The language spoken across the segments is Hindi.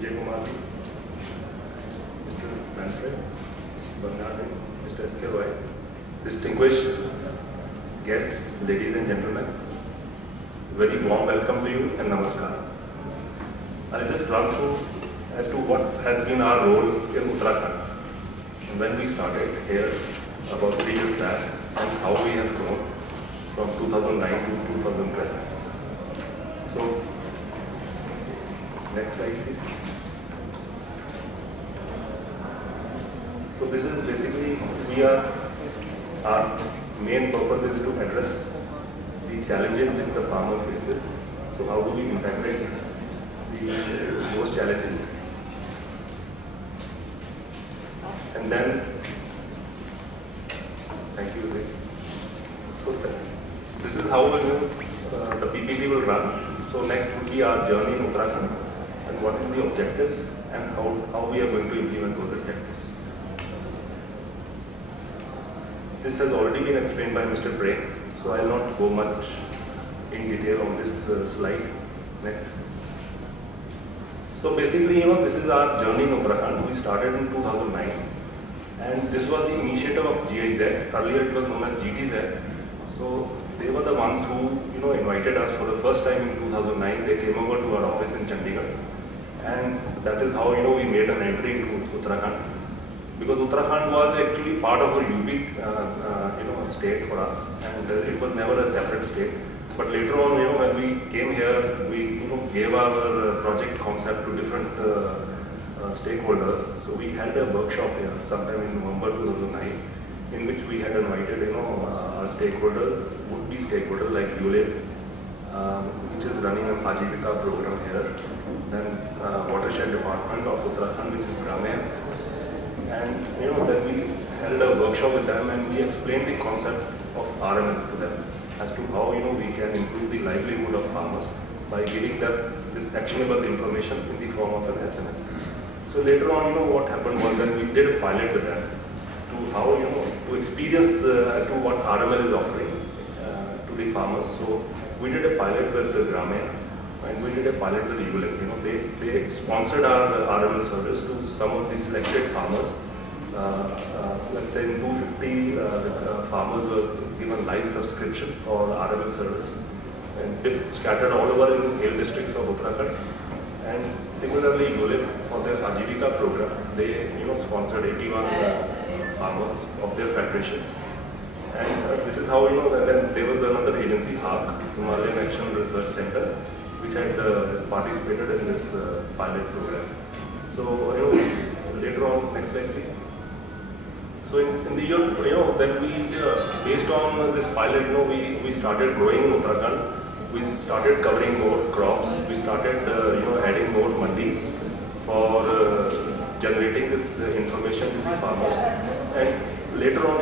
Vijay Kumar ji, Mr. Manfred, Mr. Bernard, Mr. SKY, distinguished guests, ladies and gentlemen, very warm welcome to you and namaskar. I'll just run through as to what has been our role in Uttarakhand when we started here about 3 years back and how we have grown from 2009 to 2012. So, next slide please. So this is basically, our main purpose is to address the challenges which the farmer faces. So how do we integrate those challenges? And then, thank you Rick. So this is how the PPP will run. So next would be our journey in Uttarakhand and what is the objectives and how we are going to implement those objectives. This has already been explained by Mr. Prem, so I will not go much in detail on this slide. Next. So basically, this is our journey in Uttarakhand. We started in 2009 and this was the initiative of GIZ. Earlier it was known as GTZ. So they were the ones who invited us for the first time in 2009. They came over to our office in Chandigarh, and that is how we made an entry into Uttarakhand, because Uttarakhand was actually part of a UP state for us, and it was never a separate state. But later on, when we came here, we gave our project concept to different stakeholders. So we had a workshop here sometime in November 2009, in which we had invited our stakeholders, would-be stakeholders like ULIP, which is running an Ajivika program here, then Watershed Department of Uttarakhand, which is Grameya, and then we held a workshop with them and we explained the concept of RML to them as to how we can improve the livelihood of farmers by giving them this actionable information in the form of an SMS. So later on, what happened was that we did a pilot with them to how to experience as to what RML is offering to the farmers. So we did a pilot with the Grameya and we did a pilot with ULIP. They sponsored our RML service to some of the selected farmers. Let's say in 250 the farmers were given live subscription for RML service, and scattered all over in hill districts of Uttarakhand. And similarly, ULIP for their Ajivika program, they sponsored 81 farmers of their federations. And this is how then there was another agency, HARC, Himalayan Action Research Center, which had participated in this pilot program. So later on, next slide please. So in the year, then we, based on this pilot, we started growing in Uttarakhand. We started covering more crops. We started, adding more mandis for generating this information to the farmers. And later on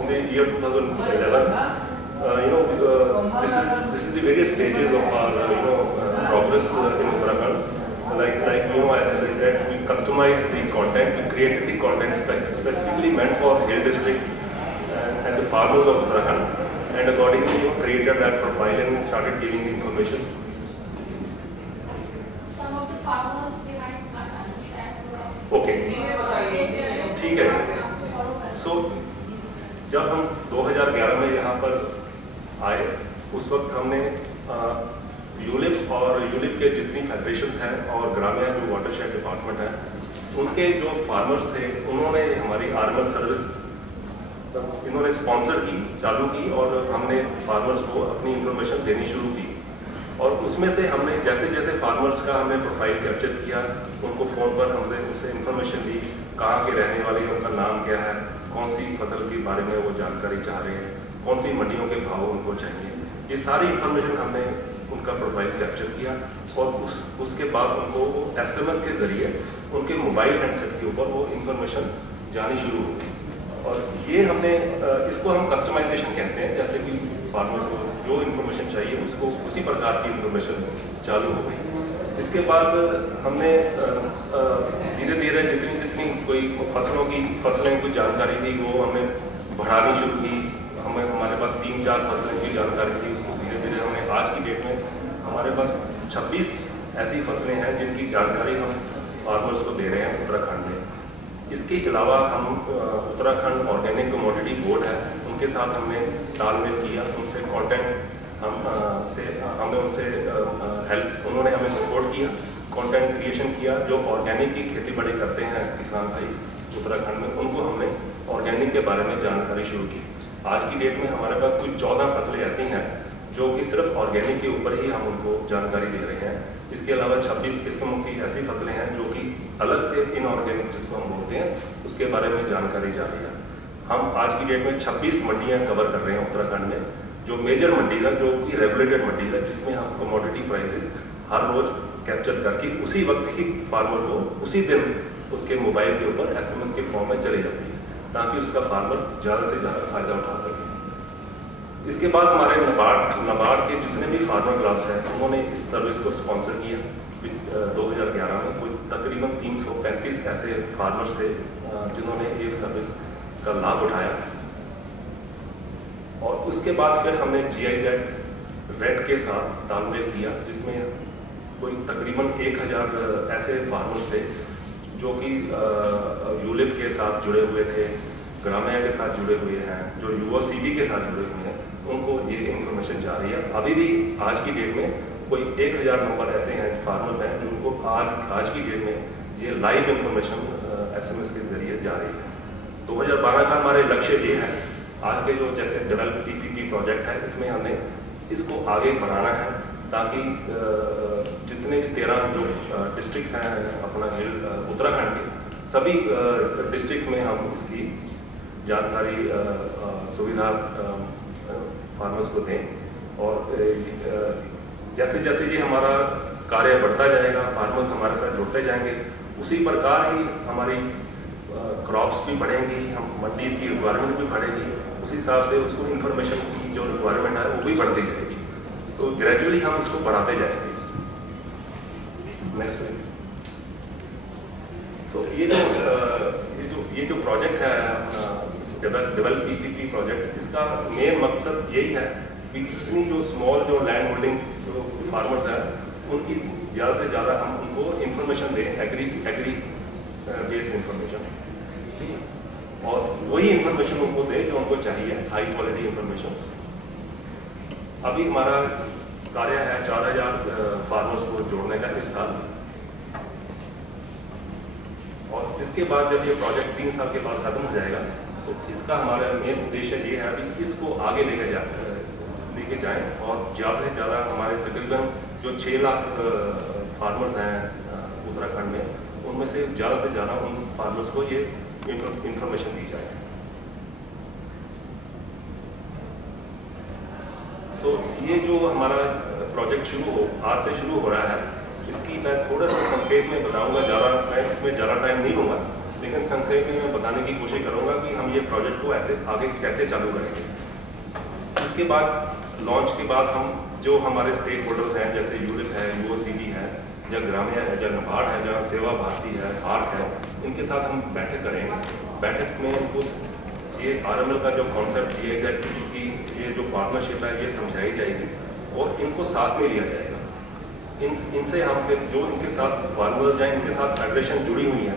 in the year 2011, this is the various stages of our progress in Uttarakhand. Like as I said, we customized the content. We created the content specifically meant for hill districts and the farmers of Uttarakhand. And accordingly, created that profile and started giving the information. Some of the farmers behind can't understand. Okay. ठीक है. So जब हम 2011 में यहाँ पर आए, उस वक्त हमने यूलिप और यूलिप के जितनी फेडरेशंस हैं और ग्रामीण जो वाटरशेड डिपार्टमेंट है, उनके जो फार्मर्स थे, उन्होंने हमारी आर्मल सर्विस इन्होंने स्पॉन्सर की, चालू की, और हमने फार्मर्स को अपनी इंफॉर्मेशन देनी शुरू की. और उसमें से हमने जैसे जैसे फार्मर्स का हमने प्रोफाइल कैप्चर किया, उनको फ़ोन पर हमने उससे इंफॉर्मेशन दी, कहाँ के रहने वाले हैं, उनका नाम क्या है, कौन सी फसल के बारे में वो जानकारी चाह रहे हैं, कौन सी मंडियों के भाव उनको चाहिए, ये सारी इंफॉर्मेशन हमने उनका प्रोफाइल कैप्चर किया. और उसके बाद उनको SMS के ज़रिए उनके मोबाइल हैंडसेट के ऊपर वो इंफॉर्मेशन जानी शुरू हो गई. और ये हमने इसको हम कस्टमाइजेशन कहते हैं, जैसे कि फार्मर को जो इन्फॉर्मेशन चाहिए उसको उसी प्रकार की इन्फॉर्मेशन चालू हो गई. इसके बाद हमने धीरे धीरे जितनी कोई फसलें की जानकारी थी वो हमने बढ़ानी शुरू की. हमारे पास 3-4 फसलें की जानकारी थी, उसको धीरे धीरे हमने आज की डेट में हमारे पास 26 ऐसी फसलें हैं जिनकी जानकारी हम फार्मर्स को दे रहे हैं उत्तराखंड में। इसके अलावा हम उत्तराखंड ऑर्गेनिक कमोडिटी बोर्ड है, उनके साथ हमने तालमेल किया, उनसे कंटेंट हमने उनसे हेल्प, उन्होंने हमें सपोर्ट किया, कंटेंट क्रिएशन किया। जो ऑर्गेनिक की खेती बाड़ी करते हैं किसान भाई उत्तराखंड में, उनको हमने ऑर्गेनिक के बारे में जानकारी शुरू की। आज की डेट में हमारे पास कुछ 14 फसलें ऐसी हैं जो कि सिर्फ ऑर्गेनिक के ऊपर ही हम उनको जानकारी दे रहे हैं। इसके अलावा 26 किस्मों की ऐसी फसलें हैं जो कि अलग से इनऑर्गेनिक जिसको हम बोलते हैं, उसके बारे में जानकारी जा रही है। हम आज की डेट में 26 मंडियां कवर कर रहे हैं उत्तराखंड में, जो मेजर मंडी है, जो कि रेगुलेटेड मंडी है, जिसमें हम कमोडिटी प्राइसेस हर रोज कैप्चर करके उसी वक्त ही फार्मर को उसी दिन उसके मोबाइल के ऊपर SMS के फॉर्म में चली जाती है, ताकि उसका फार्मर ज़्यादा से ज़्यादा फायदा उठा सके। इसके बाद हमारे नबार्ड के जितने भी फार्मर क्लब्स हैं, उन्होंने इस सर्विस को स्पॉन्सर किया। 2011 में कोई तकरीबन 335 ऐसे फार्मर्स थे जिन्होंने ये सर्विस का लाभ उठाया। और उसके बाद फिर हमने GIZ रेड के साथ तालमेल किया, जिसमें कोई तकरीबन 1000 ऐसे फार्मर्स थे जो कि यूलिप के साथ जुड़े हुए थे, ग्राम्या के साथ जुड़े हुए हैं, जो UOCG के साथ जुड़े हुए हैं, उनको ये इंफॉर्मेशन जा रही है। अभी भी आज की डेट में कोई 1000 नंबर ऐसे हैं फार्मर्स हैं जिनको आज की डेट में ये लाइव इंफॉर्मेशन SMS के जरिए जा रही है। 2012 का हमारे लक्ष्य ये है, आज के जो जैसे डेवलप PPP प्रोजेक्ट है, इसमें हमने इसको आगे बढ़ाना है, ताकि जितने भी 13 जो डिस्ट्रिक्ट्स हैं अपना उत्तराखंड के, सभी डिस्ट्रिक्ट्स में हम इसकी जानकारी सुविधा फार्मर्स को दें। और जैसे जैसे ये हमारा कार्य बढ़ता जाएगा, फार्मर्स हमारे साथ जुड़ते जाएंगे, उसी प्रकार ही हमारी क्रॉप्स भी बढ़ेंगी, हम मंडीज की रिक्वायरमेंट भी बढ़ेगी, उसी हिसाब से उसको इंफॉर्मेशन की जो रिक्वायरमेंट है वो भी बढ़ती जाएगी। तो ग्रेजुअली हम इसको बढ़ाते जाएंगे। नेक्स्ट। तो ये जो प्रोजेक्ट है डेवलप PPP प्रोजेक्ट, इसका मेन मकसद यही है कि इतनी जो स्मॉल जो लैंड होल्डिंग जो फार्मर्स हैं, उनकी ज़्यादा से ज़्यादा हम उनको इंफॉर्मेशन दें, एग्री बेस्ड इंफॉर्मेशन, और वही इंफॉर्मेशन उनको दें जो उनको चाहिए, हाई क्वालिटी इंफॉर्मेशन। अभी हमारा कार्य है 4000 फार्मर्स को जोड़ने का इस साल, और इसके बाद जब ये प्रोजेक्ट 3 साल के बाद खत्म हो जाएगा, तो इसका हमारा मेन उद्देश्य ये है कि इसको आगे लेके जाएं, और ज़्यादा से ज़्यादा हमारे तकरीबन जो 6 लाख फार्मर्स हैं उत्तराखंड में, उनमें से ज़्यादा उन फार्मर्स को ये इंफॉर्मेशन दी जाए। तो ये जो हमारा प्रोजेक्ट आज से शुरू हो रहा है, इसकी मैं थोड़ा सा संक्षेप में बताऊंगा, मैं इसमें ज़्यादा टाइम नहीं लूँगा, लेकिन संक्षेप में मैं बताने की कोशिश करूँगा कि हम ये प्रोजेक्ट को ऐसे आगे कैसे चालू करेंगे। इसके बाद लॉन्च के बाद हम जो हमारे स्टेक होल्डर्स हैं, जैसे यूलिप है, UOCG है, या ग्राम्या है, या नबार्ड है, जहाँ सेवा भारती है, आर्क है, इनके साथ हम बैठक करेंगे। बैठक में उनको ये RML का जो कॉन्सेप्ट GIZ की ये जो पार्टनरशिप है, ये समझाई जाएगी और इनको साथ में लिया जाएगा। इनसे हम फिर जो इनके साथ फार्मर्स हैं, इनके साथ फेडरेशन जुड़ी हुई है,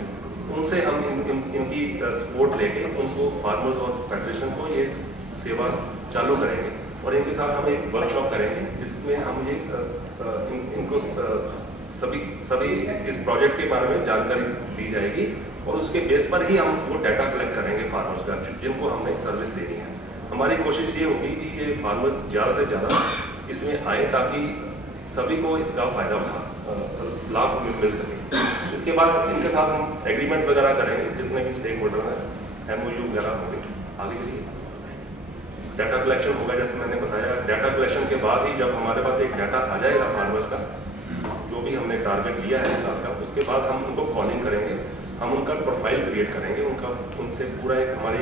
उनसे हम इनकी सपोर्ट लेके उनको फार्मर्स और फेडरेशन को ये सेवा चालू करेंगे, और इनके साथ हम एक वर्कशॉप करेंगे, जिसमें हम ये इनको सभी इस प्रोजेक्ट के बारे में जानकारी दी जाएगी, और उसके बेस पर ही हम वो डाटा कलेक्ट करेंगे फार्मर्स का, जिनको हमने सर्विस देनी है। हमारी कोशिश ये होगी कि ये फार्मर्स ज़्यादा से ज़्यादा इसमें आए, ताकि सभी को इसका फ़ायदा लाभ मिल सके। इसके बाद इनके साथ हम एग्रीमेंट वगैरह करेंगे, जितने भी स्टेक होल्डर हैं, MOU वगैरह होंगे। आगे चलिए, डाटा कलेक्शन होगा, जैसे मैंने बताया। डाटा कलेक्शन के बाद ही जब हमारे पास एक डाटा आ जाएगा फार्मर्स का, जो भी हमने टारगेट लिया है इस साल का, उसके बाद हम उनको कॉलिंग करेंगे, हम उनका प्रोफाइल क्रिएट करेंगे, उनसे पूरा एक हमारे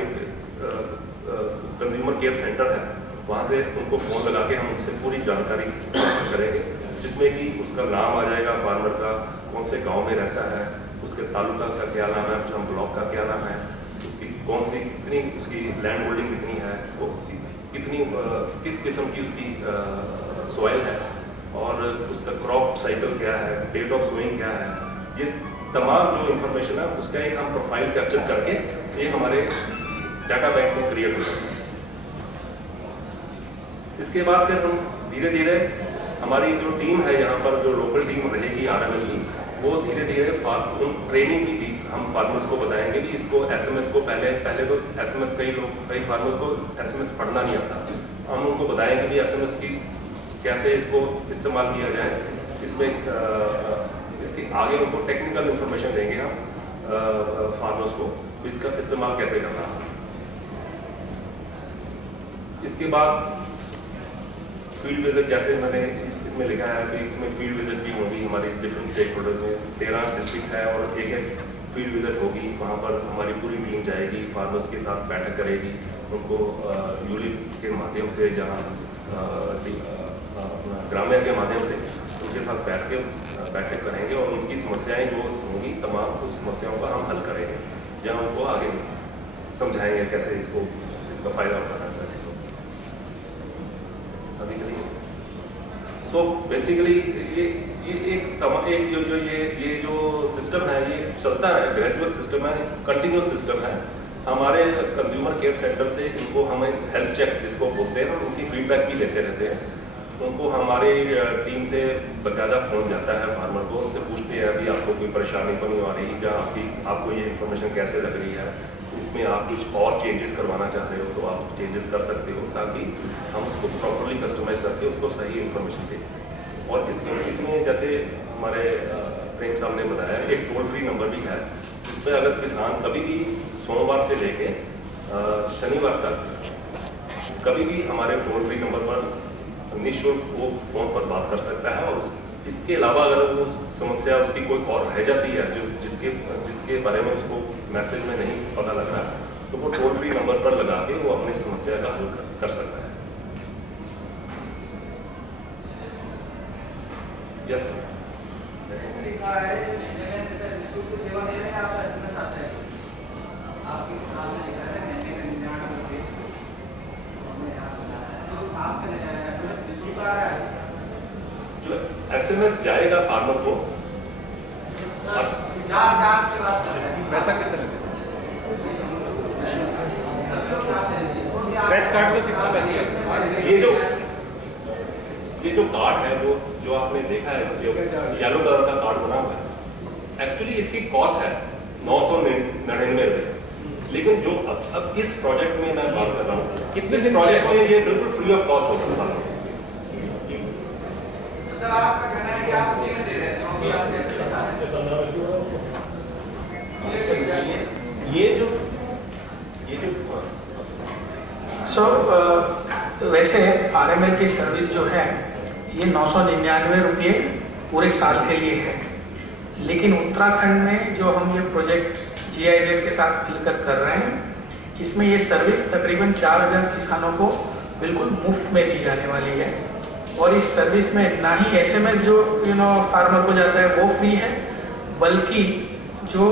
कंज्यूमर केयर सेंटर है, वहाँ से उनको फ़ोन लगा के हम उनसे पूरी जानकारी करेंगे, जिसमें कि उसका नाम आ जाएगा फार्मर का, कौन से गांव में रहता है, उसके तालुका का क्या नाम है, उसका ब्लॉक का क्या नाम है, उसकी कौन सी कितनी उसकी लैंड होल्डिंग कितनी है, वो कितनी किस किस्म की उसकी सॉइल है, और उसका क्रॉप साइकिल क्या है, डेट ऑफ सोइंग क्या है, ये तमाम जो इंफॉर्मेशन है उसका एक हम प्रोफाइल कैप्चर करके ये हमारे डाटा बैंक में क्रिएट हो जाता है। इसके बाद फिर हम धीरे धीरे हमारी जो टीम है यहाँ पर, जो लोकल टीम रहेगी RML की, वो धीरे धीरे ट्रेनिंग की हम फार्मर्स को बताएंगे कि इसको SMS को पहले तो SMS कई फार्मर्स को SMS पढ़ना नहीं आता। हम उनको बताएंगे कि SMS की कैसे इसको इस्तेमाल किया जाए, इसमें इसके आगे उनको टेक्निकल इंफॉर्मेशन देंगे हम फार्मर्स को, इसका इस्तेमाल कैसे करना है। इसके बाद फील्ड विजिट, जैसे मैंने इसमें लिखा है कि इसमें फील्ड विजिट भी होगी हमारी डिफरेंट स्टेक होल्डर में। 13 डिस्ट्रिक्ट है और एक फील्ड विजिट होगी, वहाँ पर हमारी पूरी टीम जाएगी, फार्मर्स के साथ बैठक करेगी, उनको यूलिप के माध्यम से, जहाँ अपना ग्राम्या के माध्यम से उनके साथ बैठक करेंगे और उनकी समस्याएं जो होंगी तमाम उस समस्याओं का हम हल करेंगे, जहाँ उनको आगे समझाएंगे कैसे इसका फायदा उठाना है इसको। अभी चलिए। सो बेसिकली ये जो सिस्टम है ये चलता है, ग्रेजुअल सिस्टम है, कंटिन्यूस सिस्टम है। हमारे कंज्यूमर केयर सेंटर से इनको हमें हेल्थ चेक जिसको बोलते हैं, उनकी फीडबैक भी लेते रहते हैं। उनको हमारी टीम से बाकायदा फ़ोन जाता है फार्मर को, उनसे पूछते हैं अभी आपको कोई परेशानी तो नहीं आ रही, या आपको ये इन्फॉर्मेशन कैसे लग रही है, इसमें आप कुछ और चेंजेस करवाना चाह रहे हो तो आप चेंजेस कर सकते हो, ताकि हम उसको प्रॉपरली कस्टमाइज करके उसको सही इन्फॉर्मेशन दें। और इसमें जैसे हमारे प्रेम साहब ने बताया, एक टोल फ्री नंबर भी है, जिस पर अगर किसान कभी भी सोमवार से लेके शनिवार तक कभी भी हमारे टोल फ्री नंबर पर निःशुल्क वो फ़ोन पर बात कर सकता है। और इसके अलावा अगर वो समस्या उसकी कोई और रह जाती है जो जिसके बारे में उसको मैसेज में नहीं पता लग रहा, तो वो टोल फ्री नंबर पर लगा के वो अपनी समस्या का हल कर सकता है। Yes sir. जो SMS जाएगा फार्मर को, पैसा कितना कार्ड तो कितना पैसा? ये जो कार्ड है जो आपने देखा है, येलो कलर का कार्ड बना हुआ है, एक्चुअली इसकी कॉस्ट है 999 रुपये। लेकिन जो अब इस प्रोजेक्ट में मैं बात कर रहा हूँ, कितने से प्रोजेक्ट में ये बिल्कुल फ्री ऑफ कॉस्ट होता था। वैसे RML की सर्विस जो है ये 999 रुपये पूरे साल के लिए है। लेकिन उत्तराखंड में जो हम ये प्रोजेक्ट GIZ के साथ मिलकर कर रहे हैं, इसमें ये सर्विस तकरीबन 4000 किसानों को बिल्कुल मुफ्त में दी जाने वाली है। और इस सर्विस में ना ही SMS जो फार्मर को जाता है वो फ्री है, बल्कि जो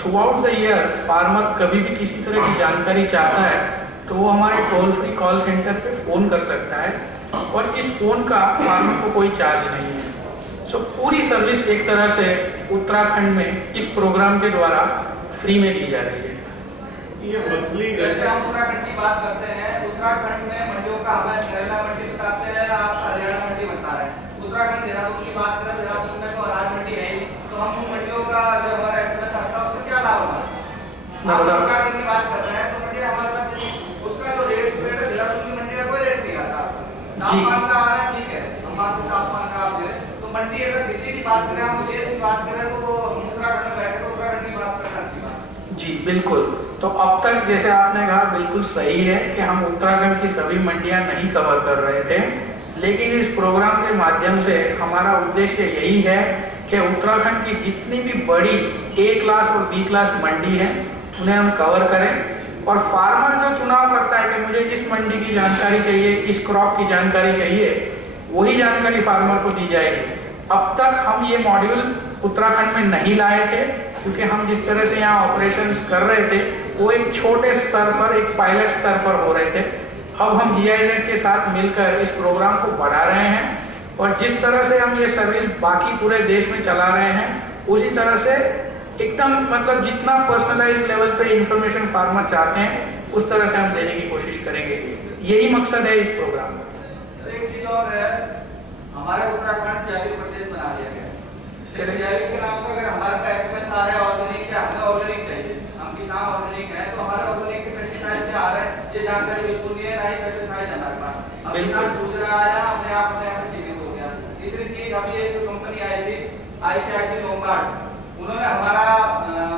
through out the year farmer कभी भी किसी तरह की जानकारी चाहता है तो वो हमारे टोल फ्री कॉल सेंटर पे फ़ोन कर सकता है, और इस फ़ोन का फार्मर को कोई चार्ज नहीं है। सो पूरी सर्विस एक तरह से उत्तराखंड में इस प्रोग्राम के द्वारा फ्री में दी जा रही है। ये मंथली जैसे हम उत्तराखंड की बात करते हैं, उत्तराखंड में मंडियों का हमें केरला मंडी बताते हैं, आप हरियाणा मंडी बता रहे हैं। उत्तराखंड देहरादून की बात करें, देहरादून में तो अनाज मंडी है ही, तो हम मंडियों का जो हमारा SMS आता है उससे क्या लाभ होगा? आप उत्तराखंड की बात कर रहे हैं तो मंडी हमारे पास उसका जो रेट है, देहरादून की मंडी का कोई रेट नहीं आता। तापमान का आ रहा है, ठीक है, हम बात तापमान का आप दे, तो मंडी अगर दिल्ली की बात करें, हम विदेश की बात करें, तो वो उत्तराखंड में बैठे तो उत्तराखंड की बात करना अच्छी बात। जी बिल्कुल। तो अब तक जैसे आपने कहा बिल्कुल सही है कि हम उत्तराखंड की सभी मंडियां नहीं कवर कर रहे थे, लेकिन इस प्रोग्राम के माध्यम से हमारा उद्देश्य यही है कि उत्तराखंड की जितनी भी बड़ी A क्लास और B क्लास मंडी है उन्हें हम कवर करें। और फार्मर जो चुनाव करता है कि मुझे इस मंडी की जानकारी चाहिए, इस क्रॉप की जानकारी चाहिए, वही जानकारी फार्मर को दी जाएगी। अब तक हम ये मॉड्यूल उत्तराखंड में नहीं लाए थे, क्योंकि हम जिस तरह से यहाँ ऑपरेशंस कर रहे थे वो एक छोटे स्तर पर, एक पायलट स्तर पर हो रहे थे। अब हम GIZ के साथ मिलकर इस प्रोग्राम को बढ़ा रहे हैं और जिस तरह से हम ये सर्विस बाकी पूरे देश में चला रहे हैं उसी तरह से एकदम मतलब जितना पर्सनलाइज लेवल पे इंफॉर्मेशन फार्मर चाहते हैं उस तरह से हम देने की कोशिश करेंगे। यही मकसद है इस प्रोग्राम का। एक चीज और है, हमारे उत्तराखंड जैविक प्रदेश बना दिया गया है। जैविक के नाम पर अगर हमारे पास एसएमएस आ रहा है ऑर्गेनिक के, हमें ऑर्गेनिक चाहिए, हम किसान ऑर्गेनिक है, तो हमारे ऑर्गेनिक के पेस्टिसाइड क्या आ रहा है ये जानकारी बिल्कुल नहीं है, ना ही पेस्टिसाइड हमारे पास। अब किसान पूछ रहा है अपने आप सीमित हो गया। तीसरी चीज, अभी एक कंपनी आई थी आईसीआईसी लोमबार्ड, उन्होंने हमारा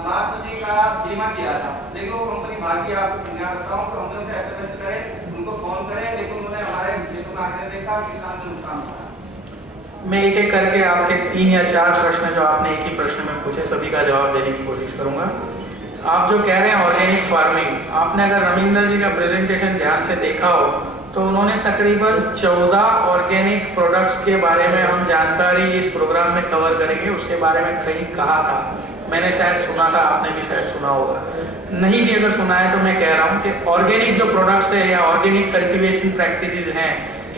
बासमती का बीमा किया था, लेकिन वो कंपनी भागी। आपको समझा रहा हूँ तो हमने उनको एसएमएस करें, उनको फोन करें, लेकिन उन्होंने हमारे खेतों में आकर देखा किसान को नुकसान हुआ। मैं एक एक करके आपके 3 या 4 प्रश्न जो आपने एक ही प्रश्न में पूछे सभी का जवाब देने की कोशिश करूंगा। आप जो कह रहे हैं ऑर्गेनिक फार्मिंग, आपने अगर रविंदर जी का प्रेजेंटेशन ध्यान से देखा हो तो उन्होंने तकरीबन 14 ऑर्गेनिक प्रोडक्ट्स के बारे में हम जानकारी इस प्रोग्राम में कवर करेंगे, उसके बारे में कहीं कहा था, मैंने शायद सुना था, आपने भी शायद सुना होगा, नहीं भी अगर सुना है तो मैं कह रहा हूँ कि ऑर्गेनिक जो प्रोडक्ट्स है या ऑर्गेनिक कल्टीवेशन प्रैक्टिसेस हैं,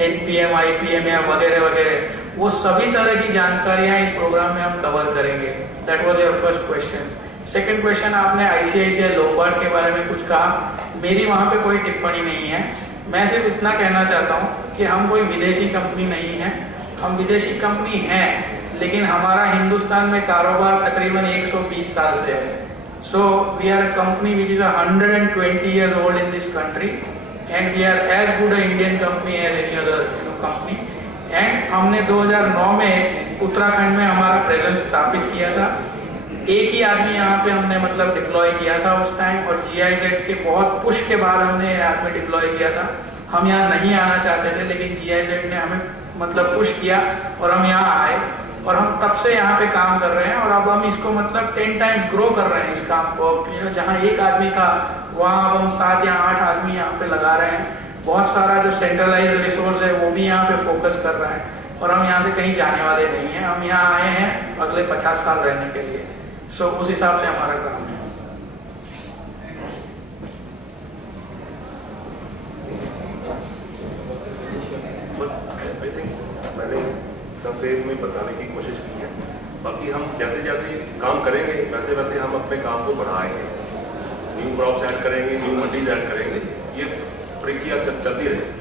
NPM, IPM या वगैरह वगैरह, वो सभी तरह की जानकारियाँ इस प्रोग्राम में हम कवर करेंगे। That was your first question. Second question, आपने ICICI लोमबार्ड के बारे में कुछ कहा, मेरी वहाँ पे कोई टिप्पणी नहीं है। मैं सिर्फ इतना कहना चाहता हूँ कि हम कोई विदेशी कंपनी नहीं है, हम विदेशी कंपनी हैं लेकिन हमारा हिंदुस्तान में कारोबार तकरीबन 120 साल से है। So we are a company which is 120 years old in this country and we are as good a Indian company as any other company। And हमने 2009 में उत्तराखंड में हमारा प्रेजेंस स्थापित किया था। एक ही आदमी यहाँ पे हमने मतलब डिप्लॉय किया था उस टाइम, और GIZ के बहुत पुश के बाद हमने आदमी डिप्लॉय किया था। हम यहाँ नहीं आना चाहते थे लेकिन GIZ ने हमें मतलब पुश किया और हम यहाँ आए, और हम तब से यहाँ पे काम कर रहे हैं। और अब हम इसको मतलब 10 times ग्रो कर रहे हैं इस काम को। जहाँ एक आदमी था वहाँ अब हम 7 या 8 आदमी यहाँ पे लगा रहे हैं। बहुत सारा जो सेंट्रलाइज रिसोर्स है वो भी यहाँ पे फोकस कर रहा है, और हम यहाँ से कहीं जाने वाले नहीं हैं। हम यहाँ आए हैं अगले 50 साल रहने के लिए। सो उस हिसाब से हमारा काम है। बस आई थिंक मैंने संक्षेप में बताने की कोशिश की है। बाकी हम जैसे जैसे काम करेंगे वैसे वैसे हम अपने काम को बढ़ाएंगे, न्यू क्रॉप्स ऐड करेंगे, न्यू मंडीज ऐड करेंगे, ये प्रक्रिया चलती रहेगी।